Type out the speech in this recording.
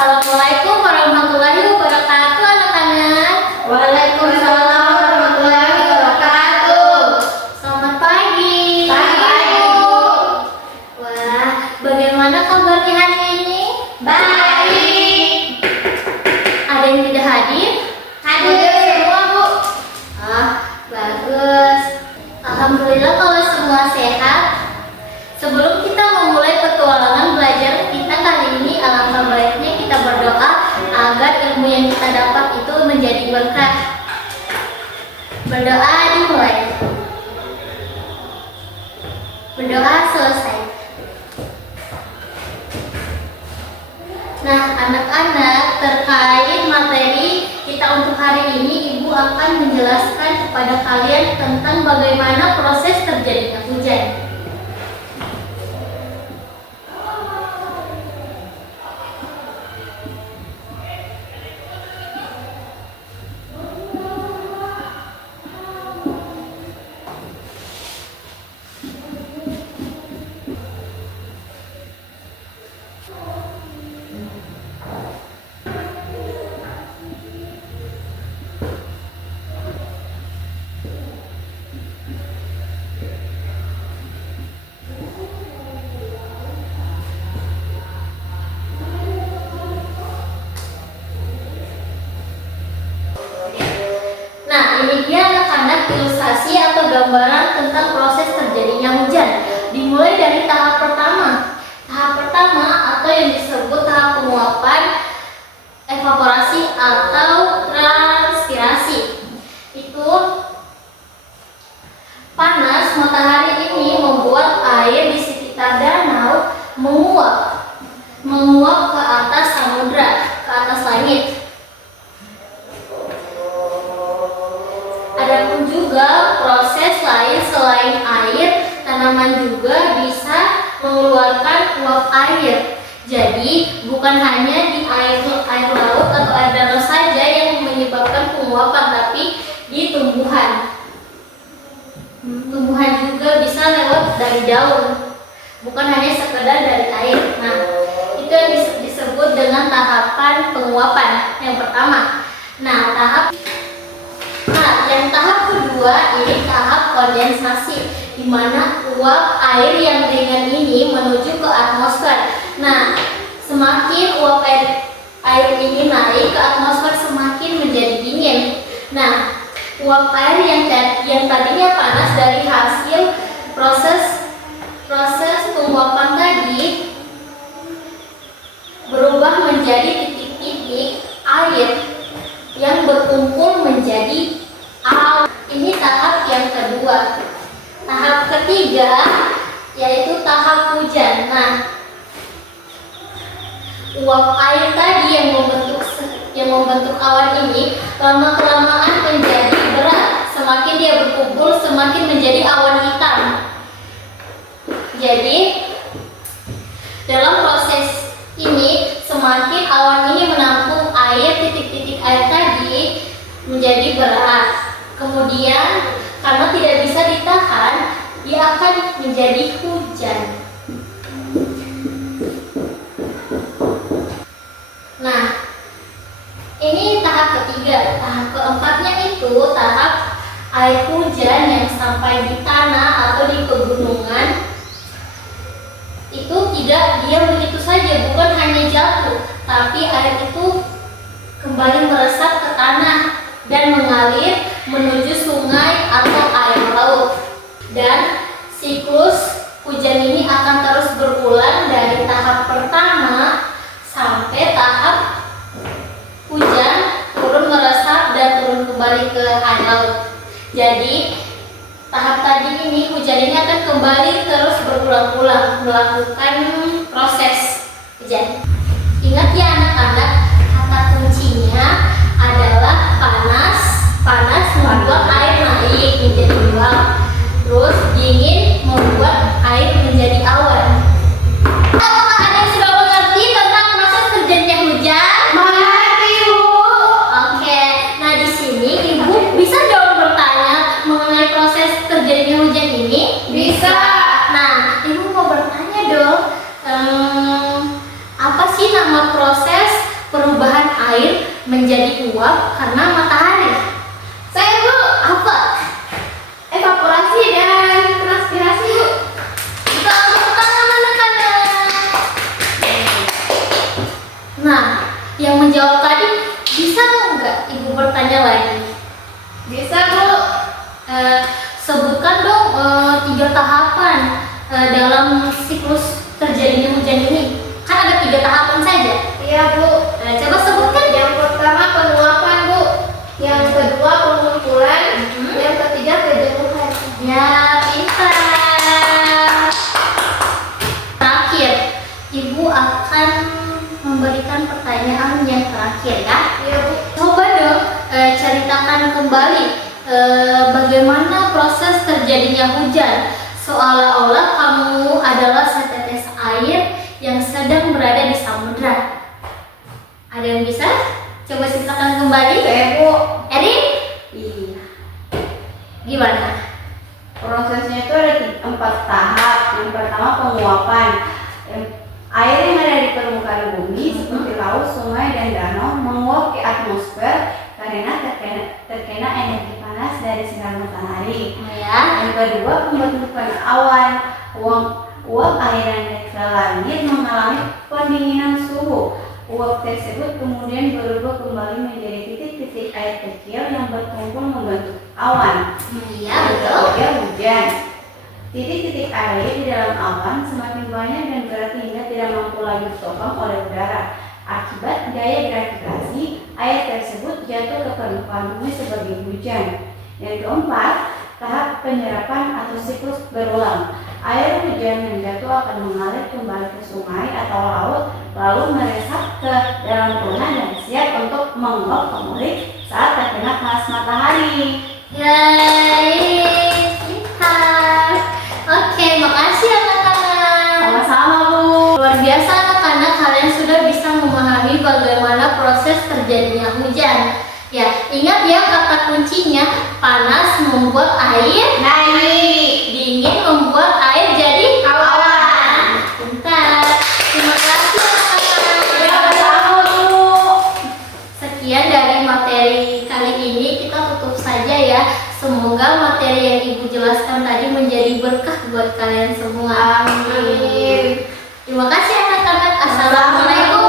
Assalamualaikum warahmatullahi wabarakatuh, anak-anak. Waalaikumsalam warahmatullahi wabarakatuh. Selamat pagi. Pagi, Bu. Wah, bagaimana kabarnya hari ini? Baik. Ada yang tidak hadir? Hadir semua, Bu. Ah, bagus. Alhamdulillah kalau semua sehat. Sebelum kita memulai petualangan belajar kita kali ini, alangkah baiknya kita berdoa agar ilmu yang kita dapat itu menjadi berkah. Berdoa dimulai. Berdoa selesai. Nah, anak-anak, terkait materi kita untuk hari ini, Ibu akan menjelaskan kepada kalian tentang bagaimana proses terjadinya hujan. Nah, ini dia anak-anak ilustrasi atau gambaran tentang proses terjadinya hujan. Dimulai dari tahap pertama. Tahap pertama atau yang disebut tahap penguapan, evaporasi atau transpirasi. Itu panas matahari ini membuat air di sekitar danau menguap ke atas samudra, ke atas langit. Adapun juga proses lain selain air, tanaman juga bisa mengeluarkan uap air. Jadi bukan hanya di air laut atau air danau saja yang menyebabkan penguapan, tapi di tumbuhan. Tumbuhan juga bisa lewat dari daun, bukan hanya sekedar dari air. Nah, itu yang disebut dengan tahapan penguapan yang pertama. Yang tahap kedua ini tahap kondensasi, di mana uap air yang ringan ini menuju ke atmosfer. Nah, semakin uap air ini naik ke atmosfer, semakin menjadi dingin. Nah, uap air yang tadinya panas dari hasil proses penguapan tadi berubah menjadi titik-titik air yang berkumpul menjadi awan. Ini tahap yang kedua. Tahap ketiga yaitu tahap hujan. Nah, uap air tadi yang membentuk awan ini lama-kelamaan menjadi berat. Semakin dia berkumpul, semakin menjadi awan hitam. Jadi, dalam proses ini, semakin awan ini menampung air, titik-titik air tadi menjadi berat. Kemudian, karena tidak bisa ditahan, dia akan menjadi hujan. Nah, ini tahap ketiga. Tahap keempatnya itu tahap air hujan yang sampai di tanah atau di pegunungan. Itu tidak diam begitu saja, bukan hanya jatuh, tapi air itu kembali meresap ke tanah dan mengalir menuju sungai atau air laut. Dan siklus hujan ini akan terus berulang dari tahap pertama sampai tahap hujan turun meresap dan turun kembali ke air laut. Jadi tahap tadi ini, hujan ini akan kembali terus berulang-ulang melakukan proses hujan. Ingat ya anak-anak, kata kuncinya adalah panas. Panas membuat air naik menjadi uap. Terus dingin membuat air menjadi awan. Apakah ada yang sudah mengerti tentang proses terjadinya hujan? Mengerti, Bu. Oke, nah di sini Ibu bisa dong bertanya mengenai proses terjadinya hujan ini? Bisa. Nah, Ibu mau bertanya dong, apa sih nama proses bertanya lagi. Bisa, Bu. Sebutkan dong 3 tahapan dalam siklus terjadinya hujan ini. Kan ada 3 tahapan saja. Iya, Bu. Coba sebutkan. Yang pertama penguapan, Bu. Yang kedua pengumpulan. Yang ketiga kejenuhan. Ya, pintar. Terakhir, Ibu akan memberikan pertanyaan yang terakhir ya. Iya, Bu. Coba dong ceritakan kembali bagaimana proses terjadinya hujan. Seolah-olah kamu adalah setetes air yang sedang berada di samudra. Ada yang bisa? Coba ceritakan kembali. Bu. Erin, Iya. gimana? Prosesnya itu ada 4 tahap. Yang pertama penguapan. Air yang ada di permukaan bumi seperti laut, sungai, dan danau menguap ke atmosfer karena terkena energi panas dari sinar matahari. Ya. Yang kedua pembentukan awan. Uap air yang naik ke langit mengalami pendinginan suhu. Uap tersebut kemudian berubah kembali menjadi titik-titik air kecil yang berkumpul membentuk awan. Iya, betul. Ya, hujan. Titik-titik air di dalam awan semakin banyak dan berat hingga tidak mampu lagi ditopang oleh udara. Akibat gaya gravitasi, air tersebut jatuh ke permukaan bumi sebagai hujan. Yang keempat, tahap penyerapan atau siklus berulang. Air hujan yang jatuh akan mengalir kembali ke sungai atau laut, lalu meresap ke dalam tanah dan siap untuk menguap kembali saat terkena panas matahari. Yeay, pintar. Oke, makasih anak-anak. Sama-sama, Bu. Luar biasa anak-anak, kalian sudah bisa memahami bagaimana proses terjadinya hujan. Ya, ingat ya kata kuncinya, panas membuat air Naik. dingin membuat air jadi Awan. Pintar. Terima kasih anak-anak. Sama-sama, Bu. Sekian dari materi kali ini, kita tutup saja ya. Semoga materi yang Ibu jelaskan tadi menjadi berkah buat kalian semua. Amin. Terima kasih anak-anak. Assalamualaikum